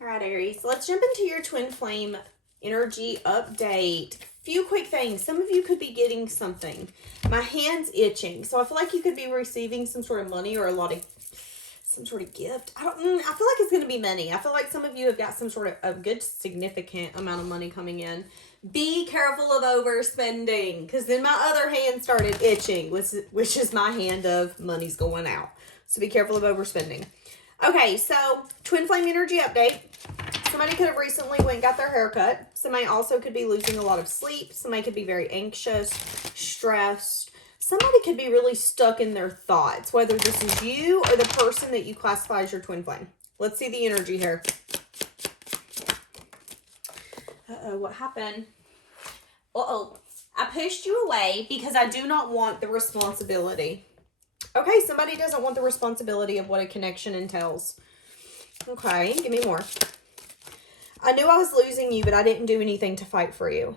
All right, Aries, let's jump into your twin flame energy update. Few quick things. Some of you could be getting something. My hand's itching, so I feel like you could be receiving some sort of money or some sort of gift. I feel like it's going to be money. I feel like some of you have got some sort of a good significant amount of money coming in. Be careful of overspending, because then my other hand started itching, which is my hand of money's going out. So be careful of overspending. Okay, so twin flame energy update. Somebody could have recently went and got their hair cut. Somebody also could be losing a lot of sleep. Somebody could be very anxious, stressed. Somebody could be really stuck in their thoughts, whether this is you or the person that you classify as your twin flame. Let's see the energy here. Uh-oh, what happened? Uh-oh, I pushed you away because I do not want the responsibility. Okay, somebody doesn't want the responsibility of what a connection entails. Okay, give me more. I knew I was losing you, but I didn't do anything to fight for you.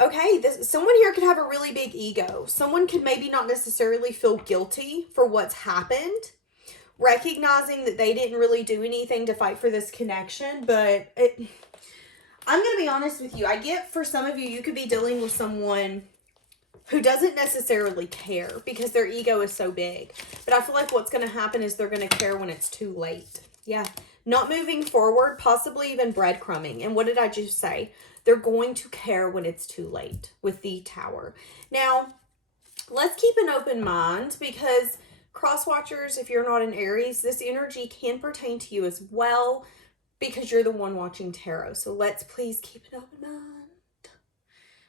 Okay, someone here could have a really big ego. Someone could maybe not necessarily feel guilty for what's happened, recognizing that they didn't really do anything to fight for this connection, but I'm going to be honest with you. I get for some of you, you could be dealing with someone who doesn't necessarily care because their ego is so big. But I feel like what's going to happen is they're going to care when it's too late. Yeah. Not moving forward, possibly even breadcrumbing. And what did I just say? They're going to care when it's too late with the Tower. Now, let's keep an open mind because cross watchers, if you're not an Aries, this energy can pertain to you as well because you're the one watching tarot. So let's please keep an open mind.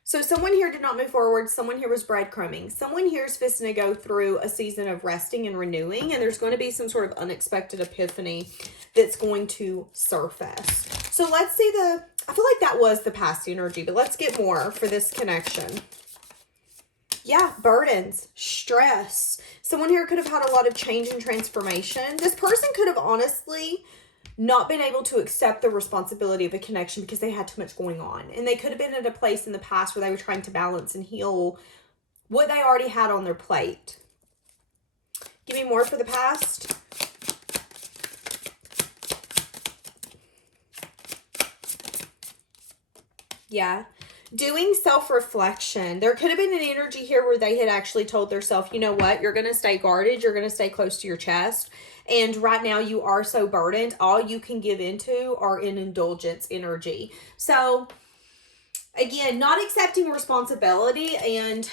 So someone here did not move forward. Someone here was breadcrumbing. Someone here is fixing to go through a season of resting and renewing, and there's going to be some sort of unexpected epiphany that's going to surface. So let's see I feel like that was the past energy, but let's get more for this connection. Yeah, burdens, stress. Someone here could have had a lot of change and transformation. This person could have honestly not been able to accept the responsibility of a connection because they had too much going on. And they could have been at a place in the past where they were trying to balance and heal what they already had on their plate. Give me more for the past. Yeah. Doing self-reflection. There could have been an energy here where they had actually told themselves, you know what, you're going to stay guarded. You're going to stay close to your chest. And right now you are so burdened. All you can give into are an indulgence energy. So again, not accepting responsibility I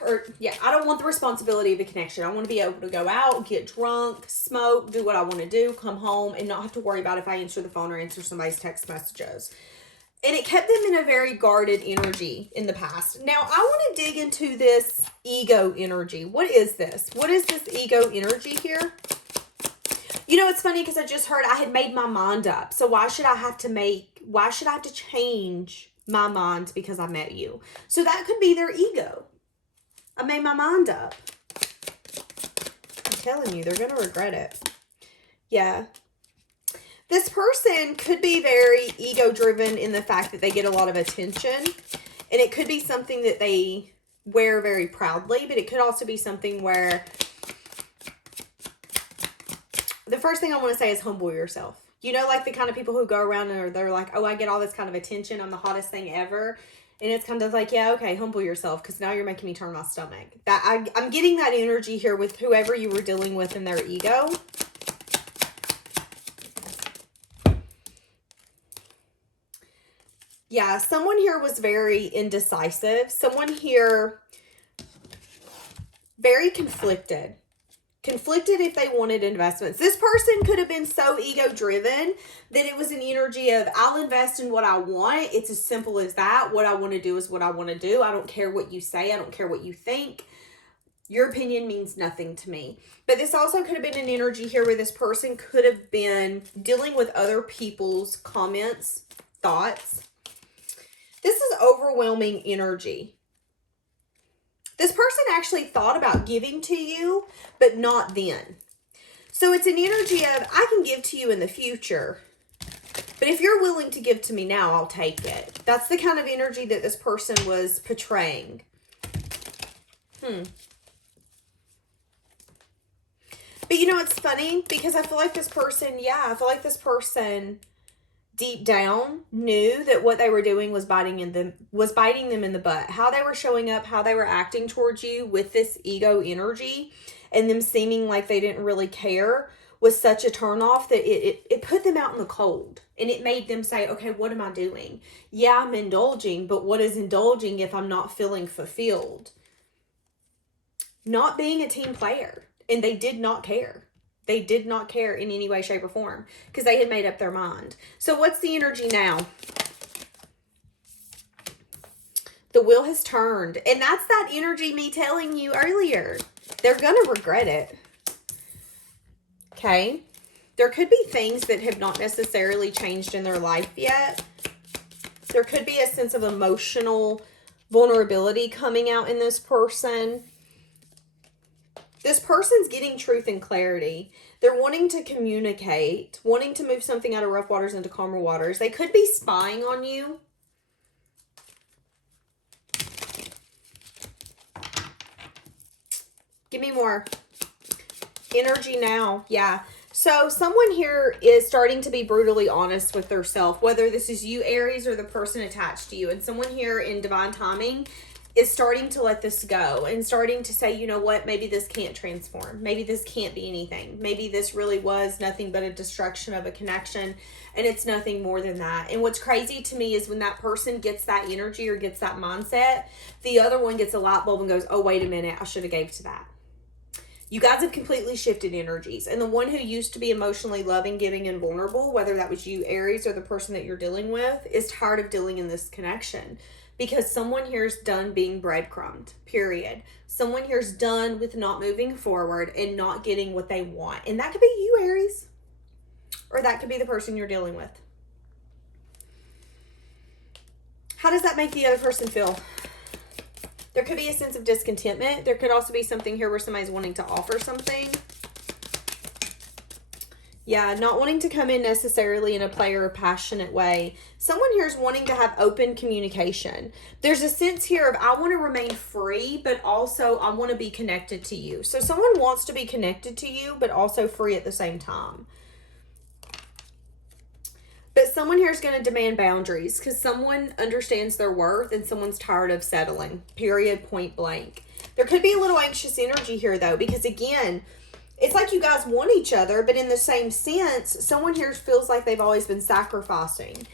don't want the responsibility of a connection. I want to be able to go out, get drunk, smoke, do what I want to do, come home, and not have to worry about if I answer the phone or answer somebody's text messages. And it kept them in a very guarded energy in the past. Now, I want to dig into this ego energy. What is this? What is this ego energy here? You know, it's funny because I just heard I had made my mind up. So why should I have to change my mind because I met you? So that could be their ego. I made my mind up. I'm telling you, they're going to regret it. Yeah. This person could be very ego-driven in the fact that they get a lot of attention. And it could be something that they wear very proudly, but it could also be something where the first thing I want to say is humble yourself. You know, like the kind of people who go around and they're like, oh, I get all this kind of attention. I'm the hottest thing ever. And it's kind of like, yeah, okay, humble yourself because now you're making me turn my stomach. I'm getting that energy here with whoever you were dealing with in their ego. Yeah, someone here was very indecisive. Someone here very conflicted. Conflicted if they wanted investments. This person could have been so ego-driven that it was an energy of, I'll invest in what I want. It's as simple as that. What I want to do is what I want to do. I don't care what you say. I don't care what you think. Your opinion means nothing to me. But this also could have been an energy here where this person could have been dealing with other people's comments, thoughts. This is overwhelming energy. This person actually thought about giving to you, but not then. So it's an energy of, I can give to you in the future, but if you're willing to give to me now, I'll take it. That's the kind of energy that this person was portraying. But you know, it's funny because I feel like this person, deep down knew that what they were doing was biting them in the butt. How they were showing up, how they were acting towards you with this ego energy and them seeming like they didn't really care was such a turnoff that it put them out in the cold. And it made them say, okay, what am I doing? Yeah, I'm indulging, but what is indulging if I'm not feeling fulfilled? Not being a team player. And they did not care. They did not care in any way, shape, or form because they had made up their mind. So what's the energy now? The wheel has turned. And that's that energy me telling you earlier. They're going to regret it. Okay? There could be things that have not necessarily changed in their life yet. There could be a sense of emotional vulnerability coming out in this person. This person's getting truth and clarity. They're wanting to communicate, wanting to move something out of rough waters into calmer waters. They could be spying on you. Give me more. Energy now. Yeah. So someone here is starting to be brutally honest with themselves, whether this is you, Aries, or the person attached to you. And someone here in divine timing is starting to let this go and starting to say, you know what, maybe this can't transform. Maybe this can't be anything. Maybe this really was nothing but a destruction of a connection and it's nothing more than that. And what's crazy to me is when that person gets that energy or gets that mindset, the other one gets a light bulb and goes, oh, wait a minute, I should have gave to that. You guys have completely shifted energies. And the one who used to be emotionally loving, giving, and vulnerable, whether that was you, Aries, or the person that you're dealing with, is tired of dealing in this connection. Because someone here is done being breadcrumbed, period. Someone here is done with not moving forward and not getting what they want. And that could be you, Aries. Or that could be the person you're dealing with. How does that make the other person feel? There could be a sense of discontentment. There could also be something here where somebody's wanting to offer something. Yeah, not wanting to come in necessarily in a player or passionate way. Someone here is wanting to have open communication. There's a sense here of I want to remain free, but also I want to be connected to you. So someone wants to be connected to you, but also free at the same time. But someone here is going to demand boundaries because someone understands their worth and someone's tired of settling. Period, point blank. There could be a little anxious energy here though, because again, it's like you guys want each other, but in the same sense, someone here feels like they've always been sacrificing.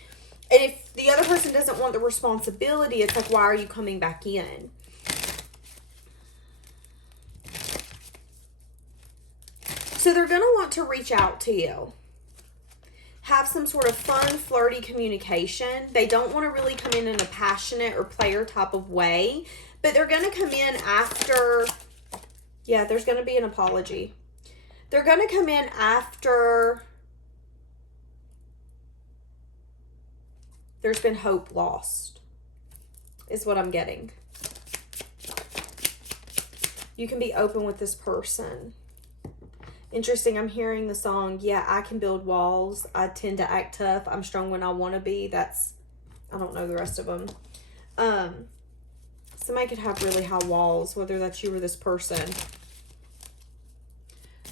And if the other person doesn't want the responsibility, it's like, why are you coming back in? So they're going to want to reach out to you. Have some sort of fun, flirty communication. They don't want to really come in a passionate or player type of way, but they're going to come in after, yeah, there's going to be an apology. They're going to come in after there's been hope lost, is what I'm getting. You can be open with this person. Interesting, I'm hearing the song, yeah, I can build walls. I tend to act tough. I'm strong when I want to be. That's, I don't know the rest of them. Somebody could have really high walls, whether that's you or this person.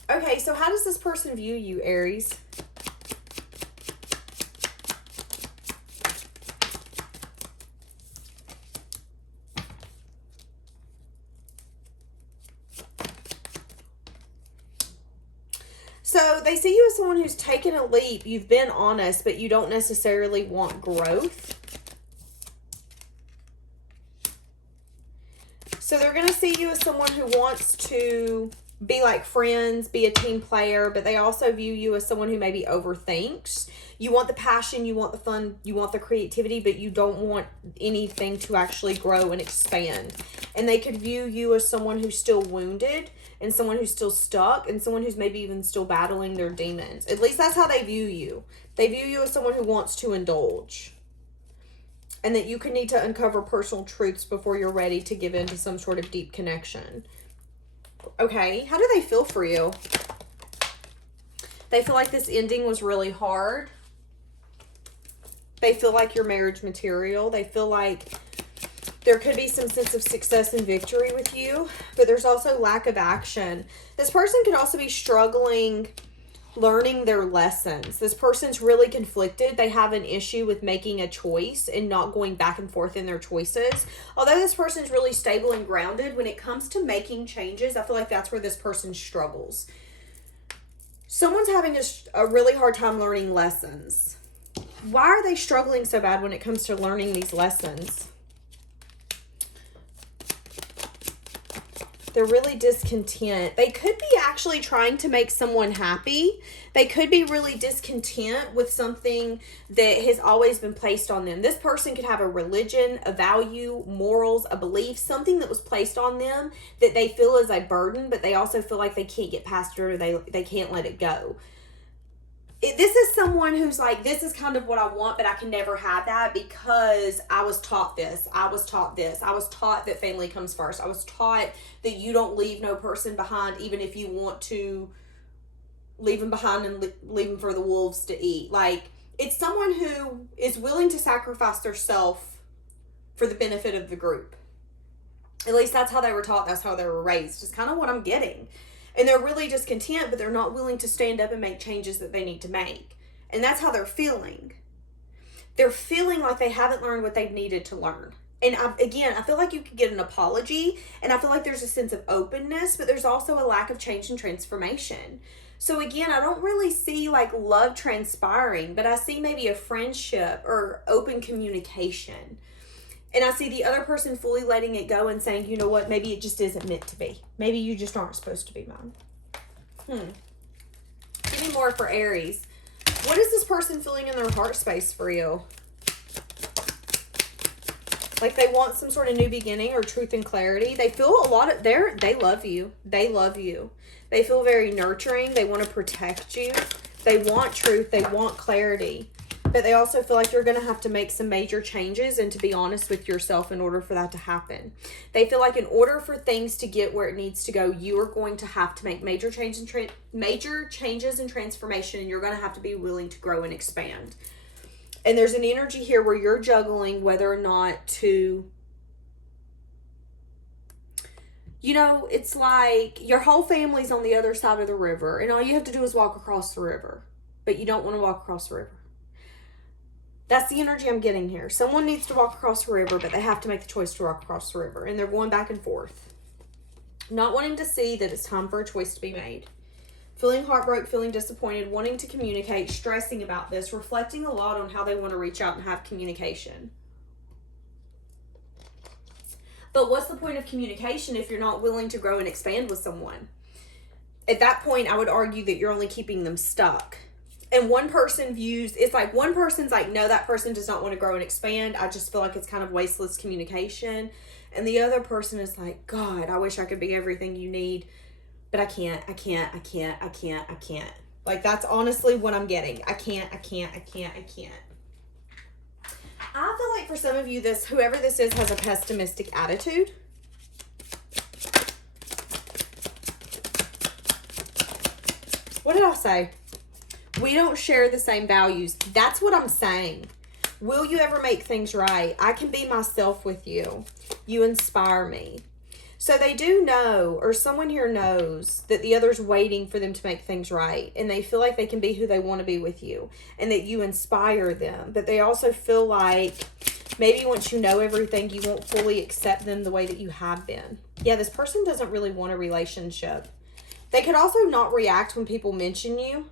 Okay, so how does this person view you, Aries? So they see you as someone who's taken a leap. You've been honest, but you don't necessarily want growth. So they're going to see you as someone who wants to be like friends, be a team player, but they also view you as someone who maybe overthinks. You want the passion, you want the fun, you want the creativity, but you don't want anything to actually grow and expand. And they could view you as someone who's still wounded and someone who's still stuck and someone who's maybe even still battling their demons. At least that's how they view you. They view you as someone who wants to indulge. And that you can need to uncover personal truths before you're ready to give into some sort of deep connection. Okay, how do they feel for you? They feel like this ending was really hard. They feel like you're marriage material. They feel like there could be some sense of success and victory with you, but there's also lack of action. This person could also be struggling learning their lessons. This person's really conflicted. They have an issue with making a choice and not going back and forth in their choices. Although this person's really stable and grounded, when it comes to making changes, I feel like that's where this person struggles. Someone's having a really hard time learning lessons. Why are they struggling so bad when it comes to learning these lessons? They're really discontent. They could be actually trying to make someone happy. They could be really discontent with something that has always been placed on them. This person could have a religion, a value, morals, a belief, something that was placed on them that they feel is a burden, but they also feel like they can't get past it or they can't let it go. This is someone who's like, this is kind of what I want, but I can never have that because I was taught this. I was taught this. I was taught that family comes first. I was taught that you don't leave no person behind, even if you want to leave them behind and leave them for the wolves to eat. Like, it's someone who is willing to sacrifice their self for the benefit of the group. At least that's how they were taught. That's how they were raised. It's kind of what I'm getting. And they're really discontent, but they're not willing to stand up and make changes that they need to make. And that's how they're feeling. They're feeling like they haven't learned what they've needed to learn. And I feel like you could get an apology. And I feel like there's a sense of openness, but there's also a lack of change and transformation. So again, I don't really see like love transpiring, but I see maybe a friendship or open communication. And I see the other person fully letting it go and saying, you know what, maybe it just isn't meant to be. Maybe you just aren't supposed to be mine. Give me more for Aries. What is this person feeling in their heart space for you? Like they want some sort of new beginning or truth and clarity. They feel a lot of, they love you. They love you. They feel very nurturing. They want to protect you. They want truth. They want clarity. But they also feel like you're going to have to make some major changes and to be honest with yourself in order for that to happen. They feel like in order for things to get where it needs to go, you are going to have to make major changes and transformation, and you're going to have to be willing to grow and expand. And there's an energy here where you're juggling whether or not to, you know, it's like your whole family's on the other side of the river, and all you have to do is walk across the river, but you don't want to walk across the river. That's the energy I'm getting here. Someone needs to walk across the river, but they have to make the choice to walk across the river. And they're going back and forth. Not wanting to see that it's time for a choice to be made. Feeling heartbroken, feeling disappointed, wanting to communicate, stressing about this, reflecting a lot on how they want to reach out and have communication. But what's the point of communication if you're not willing to grow and expand with someone? At that point, I would argue that you're only keeping them stuck. And one person views, it's like one person's like, no, that person does not want to grow and expand. I just feel like it's kind of wasteless communication. And the other person is like, God, I wish I could be everything you need, but I can't. Like, that's honestly what I'm getting. I can't. I feel like for some of you, whoever this is has a pessimistic attitude. What did I say? We don't share the same values. That's what I'm saying. Will you ever make things right? I can be myself with you. You inspire me. So they do know, or someone here knows, that the other's waiting for them to make things right. And they feel like they can be who they want to be with you. And that you inspire them. But they also feel like maybe once you know everything, you won't fully accept them the way that you have been. Yeah, this person doesn't really want a relationship. They could also not react when people mention you.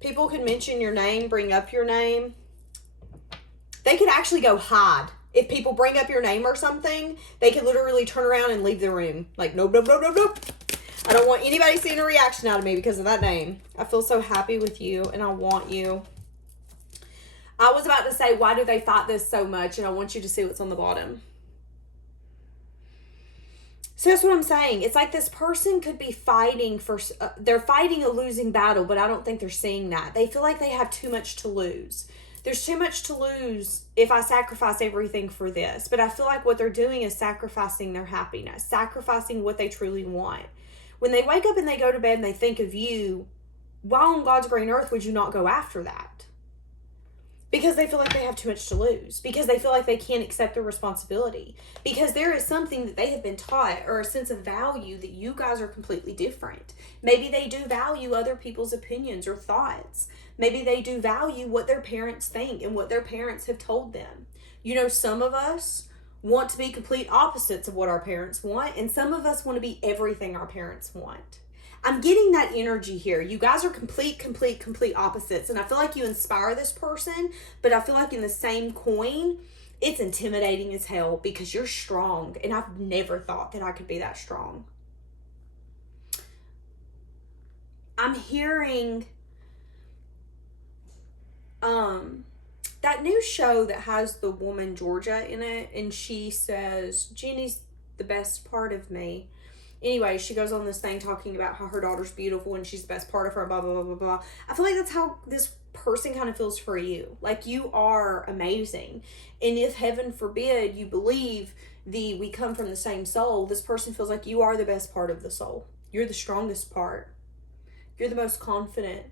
People could mention your name, bring up your name. They could actually go hide. If people bring up your name or something, they could literally turn around and leave the room. Like, nope. I don't want anybody seeing a reaction out of me because of that name. I feel so happy with you and I want you. I was about to say, why do they fight this so much? And I want you to see what's on the bottom. So that's what I'm saying. It's like this person could be fighting they're fighting a losing battle, but I don't think they're seeing that. They feel like they have too much to lose. There's too much to lose if I sacrifice everything for this. But I feel like what they're doing is sacrificing their happiness, sacrificing what they truly want. When they wake up and they go to bed and they think of you, why on God's green earth would you not go after that? Because they feel like they have too much to lose. Because they feel like they can't accept the responsibility. Because there is something that they have been taught, or a sense of value, that you guys are completely different. Maybe they do value other people's opinions or thoughts. Maybe they do value what their parents think and what their parents have told them. You know, some of us want to be complete opposites of what our parents want, and some of us want to be everything our parents want. I'm getting that energy here. You guys are complete opposites. And I feel like you inspire this person, but I feel like in the same coin, it's intimidating as hell because you're strong. And I've never thought that I could be that strong. I'm hearing that new show that has the woman Georgia in it, and she says, Jeannie's the best part of me. Anyway, she goes on this thing talking about how her daughter's beautiful and she's the best part of her, blah, blah, blah, blah, blah. I feel like that's how this person kind of feels for you. Like, you are amazing. And if, heaven forbid, you believe we come from the same soul, this person feels like you are the best part of the soul. You're the strongest part. You're the most confident.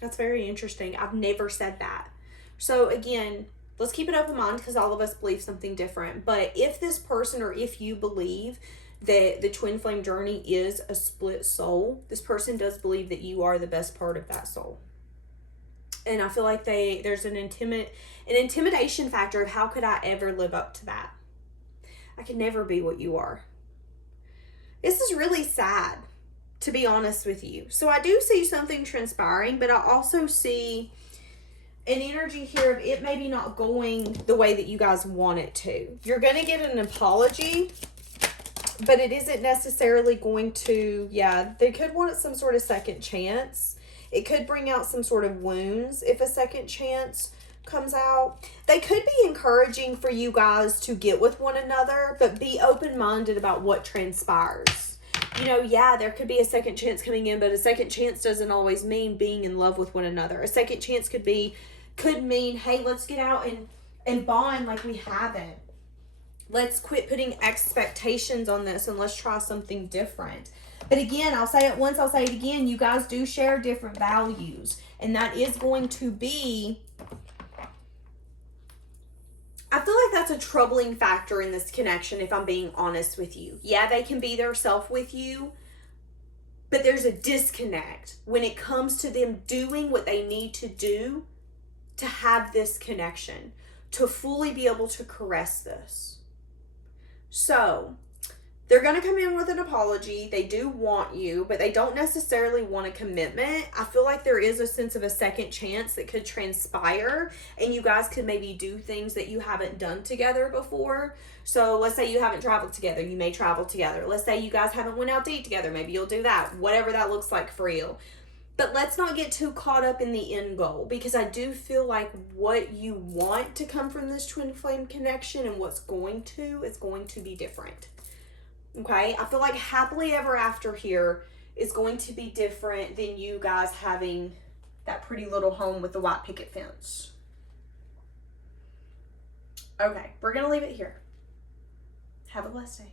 That's very interesting. I've never said that. So, again, let's keep an open mind because all of us believe something different. But if this person, or if you believe that the twin flame journey is a split soul, this person does believe that you are the best part of that soul. And I feel like there's an intimidation factor of how could I ever live up to that? I could never be what you are. This is really sad, to be honest with you. So I do see something transpiring, but I also see an energy here of it maybe not going the way that you guys want it to. You're going to get an apology, but it isn't necessarily going to, they could want some sort of second chance. It could bring out some sort of wounds if a second chance comes out. They could be encouraging for you guys to get with one another, but be open-minded about what transpires. You know, there could be a second chance coming in, but a second chance doesn't always mean being in love with one another. A second chance could mean, hey, let's get out and bond like we haven't. Let's quit putting expectations on this and let's try something different. But again, I'll say it once, I'll say it again. You guys do share different values. And that is going to be, I feel like that's a troubling factor in this connection, if I'm being honest with you. Yeah, they can be their self with you, but there's a disconnect when it comes to them doing what they need to do to have this connection, to fully be able to caress this. So, they're going to come in with an apology. They do want you, but they don't necessarily want a commitment. I feel like there is a sense of a second chance that could transpire, and you guys could maybe do things that you haven't done together before. So let's say you haven't traveled together. You may travel together. Let's say you guys haven't went out to eat together. Maybe you'll do that, whatever that looks like for you. But let's not get too caught up in the end goal, because I do feel like what you want to come from this twin flame connection and what's going to is going to be different. Okay, I feel like happily ever after here is going to be different than you guys having that pretty little home with the white picket fence. Okay, we're going to leave it here. Have a blessed day.